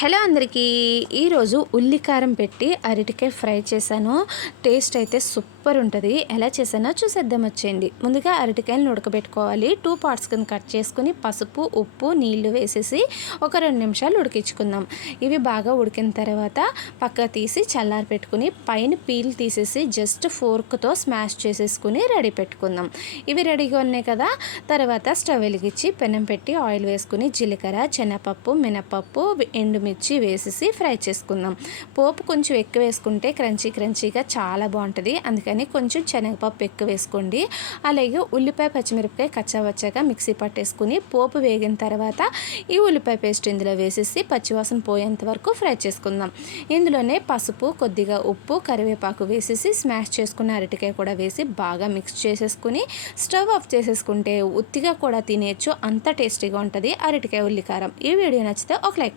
Hello అందరికీ, ఈరోజు ఉల్లికారం పెట్టి అరటికాయ ఫ్రై చేశాను. టేస్ట్ అయితే సూపర్ ఉంటుంది. ఎలా చేశానో చూసేద్దాం వచ్చేయండి. ముందుగా అరటికాయలను ఉడకబెట్టుకోవాలి. 2 పార్ట్స్ కింద కట్ చేసుకుని పసుపు, ఉప్పు, నీళ్లు వేసేసి ఒక 2 నిమిషాలు ఉడికించుకుందాం. ఇవి బాగా ఉడికిన తర్వాత పక్క తీసి చల్లారి పెట్టుకుని పైన పీల్ తీసేసి జస్ట్ ఫోర్క్తో స్మాష్ చేసేసుకుని రెడీ పెట్టుకుందాం. ఇవి రెడీగా ఉన్నాయి కదా. తర్వాత స్టవ్ వెలిగించి పెనం పెట్టి ఆయిల్ వేసుకుని జీలకర్ర, శనగపప్పు, మినపప్పు, ఎండుమిర్చి వేసేసి ఫ్రై చేసుకుందాం. పోపు కొంచెం ఎక్కువ వేసుకుంటే క్రంచీగా చాలా బాగుంటుంది. అందుకని కొంచెం శనగపప్పు ఎక్కువ వేసుకోండి. అలాగే ఉల్లిపాయ, పచ్చిమిరపకాయ కచ్చావచ్చాగా మిక్సీ పట్టేసుకుని పోపు వేగిన తర్వాత ఈ ఉల్లిపాయ పేస్ట్ ఇందులో వేసేసి పచ్చివాసన పోయేంత వరకు ఫ్రై చేసుకుందాం. ఇందులోనే పసుపు, కొద్దిగా ఉప్పు, కరివేపాకు వేసేసి స్మాష్ చేసుకున్న అరటికాయ కూడా వేసి బాగా మిక్స్ చేసేసుకుని స్టవ్ ఆఫ్ చేసేసుకుంటే ఉత్తిగా కూడా తినేయచ్చు. అంత టేస్టీగా ఉంటుంది అరటికాయ ఉల్లికారం. ఈ వీడియో నచ్చితే ఒక లైక్